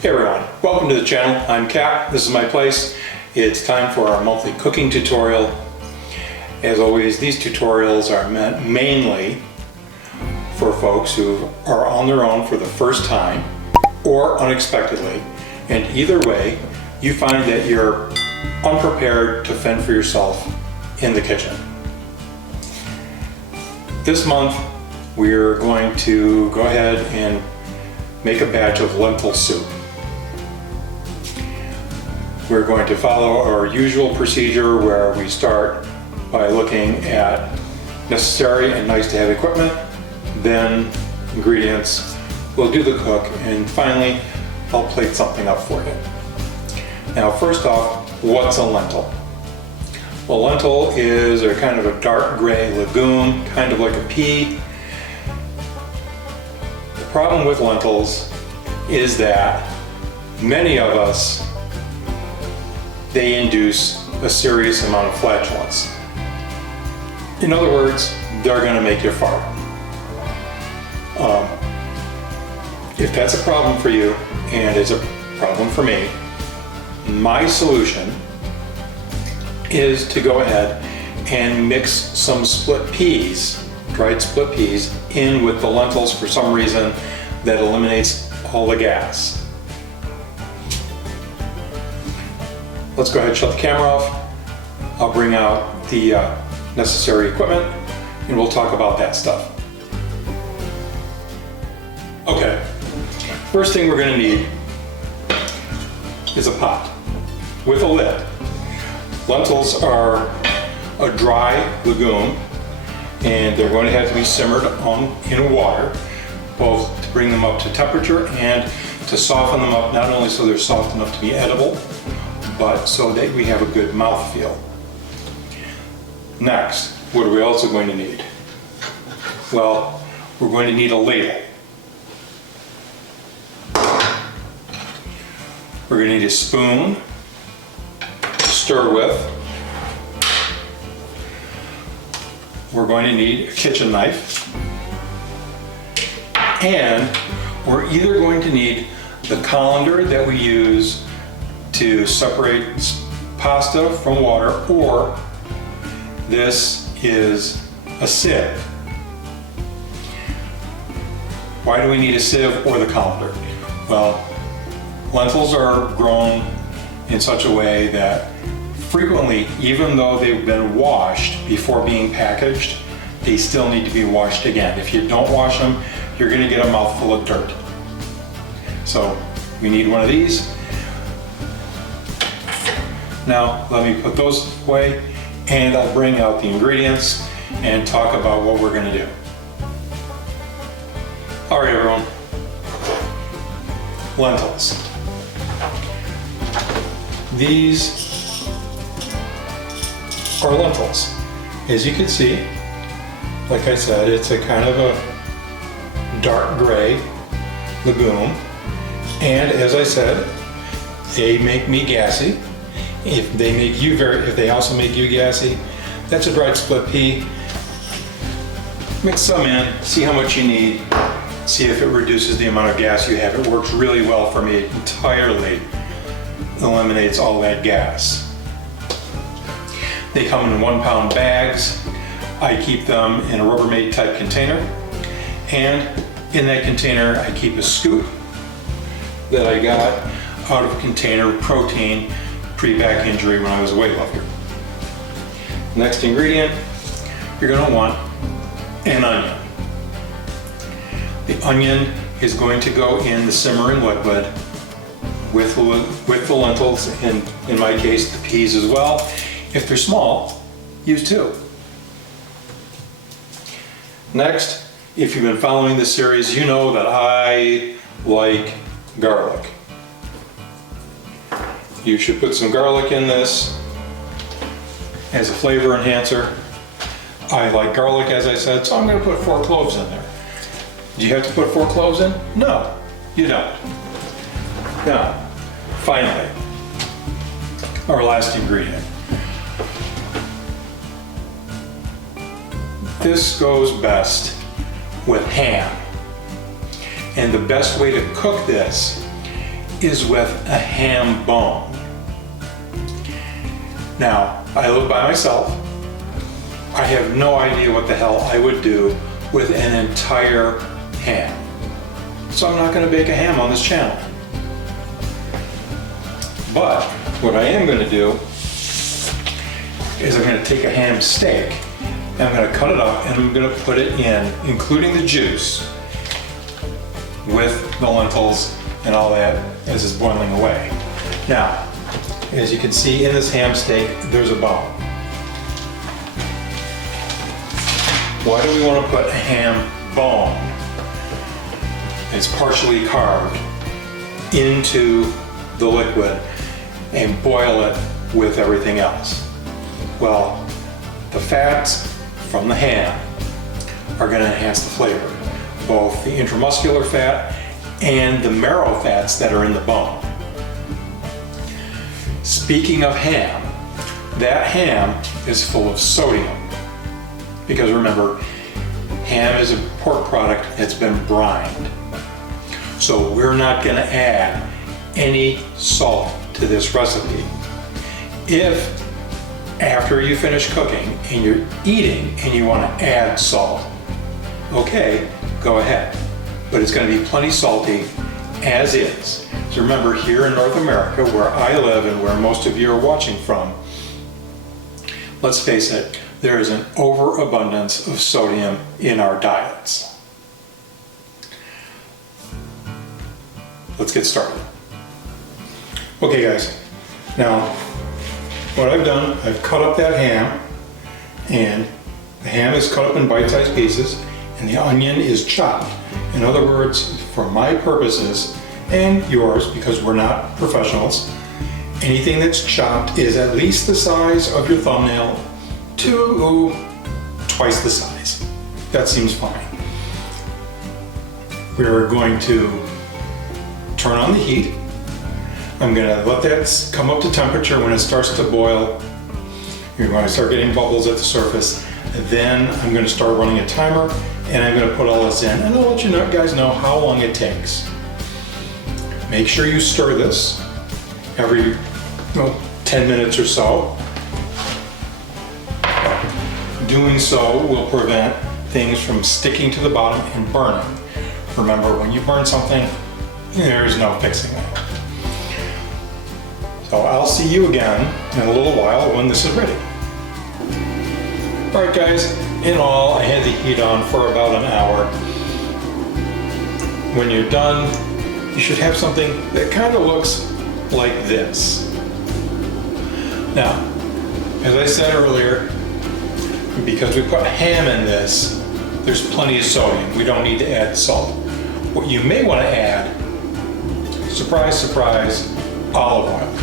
Hey everyone, welcome to the channel. I'm Cap, this is my place. It's time for our monthly cooking tutorial. As always, these tutorials are meant mainly for folks who are on their own for the first time or unexpectedly. And either way, you find that you're unprepared to fend for yourself in the kitchen. This month, we're going to go ahead and make a batch of lentil soup. We're going to follow our usual procedure where we start by looking at necessary and nice to have equipment, then ingredients, we'll do the cook, and finally I'll plate something up for you. Now first off, what's a lentil? Well, lentil is a kind of a dark gray legume, kind of like a pea. The problem with lentils is that many of us, they induce a serious amount of flatulence. In other words, they're going to make you fart. If that's a problem for you, and it's a problem for me, my solution is to go ahead and mix some split peas, dried split peas, in with the lentils for some reason that eliminates all the gas. Let's go ahead and shut the camera off. I'll bring out the necessary equipment and we'll talk about that stuff. Okay, first thing we're going to need is a pot with a lid. Lentils are a dry legume and they're going to have to be simmered in water, both to bring them up to temperature and to soften them up, not only so they're soft enough to be edible, but so that we have a good mouthfeel. Next, what are we also going to need? Well, we're going to need a ladle. We're going to need a spoon to stir with. We're going to need a kitchen knife. And we're either going to need the colander that we use to separate pasta from water, or this is a sieve. Why do we need a sieve or the colander? Well, lentils are grown in such a way that frequently, even though they've been washed before being packaged, they still need to be washed again. If you don't wash them, you're going to get a mouthful of dirt. So we need one of these. Now let me put those away and I'll bring out the ingredients and talk about what we're going to do. All right, everyone. Lentils. These are lentils. As you can see, like I said, it's a kind of a dark gray legume. And as I said, they make me gassy. If they also make you gassy, that's a dried split pea. Mix some in, see how much you need, see if it reduces the amount of gas you have. It works really well for me. It entirely eliminates all that gas. They come in 1 pound bags. I keep them in a Rubbermaid type container. And in that container, I keep a scoop that I got out of a container of protein pre-back injury when I was a weightlifter. Next ingredient, you're going to want an onion. The onion is going to go in the simmering liquid with the lentils, and in my case the peas as well. If they're small, use 2. Next, if you've been following this series, you know that I like garlic. You should put some garlic in this as a flavor enhancer. I like garlic, as I said, so I'm going to put 4 cloves in there. Do you have to put 4 cloves in? No, you don't. Now, finally, our last ingredient. This goes best with ham. And the best way to cook this is with a ham bone. Now, I live by myself. I have no idea what the hell I would do with an entire ham. So I'm not going to bake a ham on this channel. But what I am going to do is I'm going to take a ham steak and I'm going to cut it up and I'm going to put it in, including the juice, with the lentils and all that as it's boiling away. Now, as you can see in this ham steak, there's a bone. Why do we want to put a ham bone? It's partially carved into the liquid and boil it with everything else. Well, the fats from the ham are going to enhance the flavor, both the intramuscular fat and the marrow fats that are in the bone. Speaking of ham, that ham is full of sodium. Because remember, ham is a pork product that's been brined. So we're not going to add any salt to this recipe. If after you finish cooking and you're eating and you want to add salt, okay, go ahead. But it's going to be plenty salty as is. So remember, here in North America, where I live and where most of you are watching from, let's face it, there is an overabundance of sodium in our diets. Let's get started. Okay guys, now what I've done, I've cut up that ham, and the ham is cut up in bite-sized pieces and the onion is chopped. In other words, for my purposes and yours, because we're not professionals, anything that's chopped is at least the size of your thumbnail to twice the size. That seems fine. We're going to turn on the heat. I'm going to let that come up to temperature. When it starts to boil, you're going to start getting bubbles at the surface. Then I'm going to start running a timer and I'm going to put all this in, and I'll let you guys know how long it takes. Make sure you stir this every 10 minutes or so. Doing so will prevent things from sticking to the bottom and burning. Remember, when you burn something, there's no fixing it. So I'll see you again in a little while when this is ready. Alright guys, in all I had the heat on for about an hour. When you're done, you should have something that kind of looks like this. Now, as I said earlier, because we put ham in this, there's plenty of sodium. We don't need to add salt. What you may want to add, surprise, surprise, olive oil.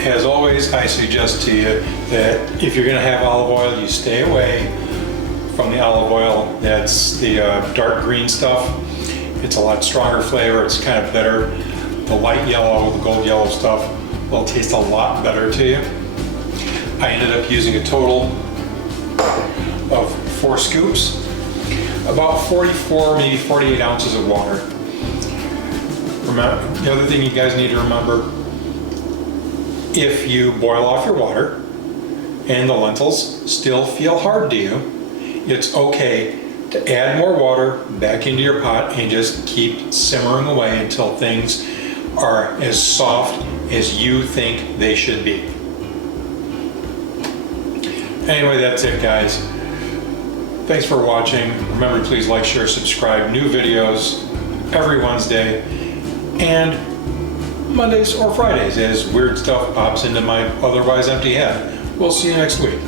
As always, I suggest to you that if you're going to have olive oil, you stay away from the olive oil that's the dark green stuff. It's a lot stronger flavor, it's kind of bitter. The light yellow, the gold yellow stuff will taste a lot better to you. I ended up using a total of 4 scoops, about 44, maybe 48 ounces of water. Remember, the other thing you guys need to remember, if you boil off your water and the lentils still feel hard to you, it's okay to add more water back into your pot and just keep simmering away until things are as soft as you think they should be. Anyway, that's it guys. Thanks for watching. Remember, please like, share, subscribe. New videos every Wednesday and Mondays or Fridays as weird stuff pops into my otherwise empty head. We'll see you next week.